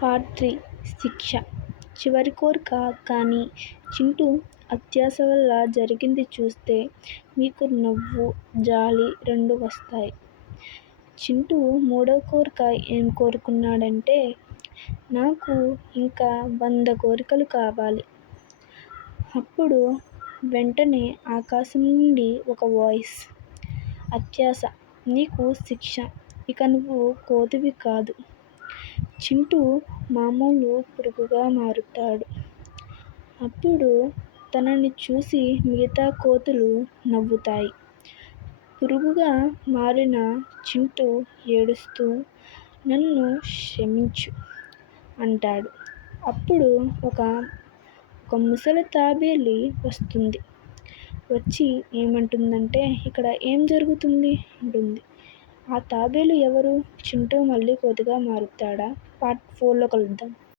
Part 3 శిక్ష. చివరి కోరిక కానీ చింటూ అత్యాశ వల్ల జరిగింది చూస్తే మీకు నవ్వు, జాలి రెండూ వస్తాయి. చింటూ మూడవ కోరిక ఏం కోరుకున్నాడంటే, నాకు ఇంకా 100 కోరికలు కావాలి. అప్పుడు వెంటనే ఆకాశం నుండి ఒక వాయిస్, అత్యాశ నీకు శిక్ష, ఇక నువ్వు కోతివి కాదు. చింటూ మామూలు పురుగుగా మారుతాడు. అప్పుడు తనని చూసి మిగతా కోతులు నవ్వుతాయి. పురుగుగా మారిన చింటూ ఏడుస్తూ నన్ను క్షమించు అంటాడు. అప్పుడు ఒక ముసలి తాబేలు వస్తుంది. వచ్చి ఏమంటుందంటే, ఇక్కడ ఏం జరుగుతుంది అంటుంది. ఆ తాబేలు ఎవరు? చింటూ మళ్ళీ కోతిగా మారుతాడా? పార్ట్ 4లో కలుద్దాం.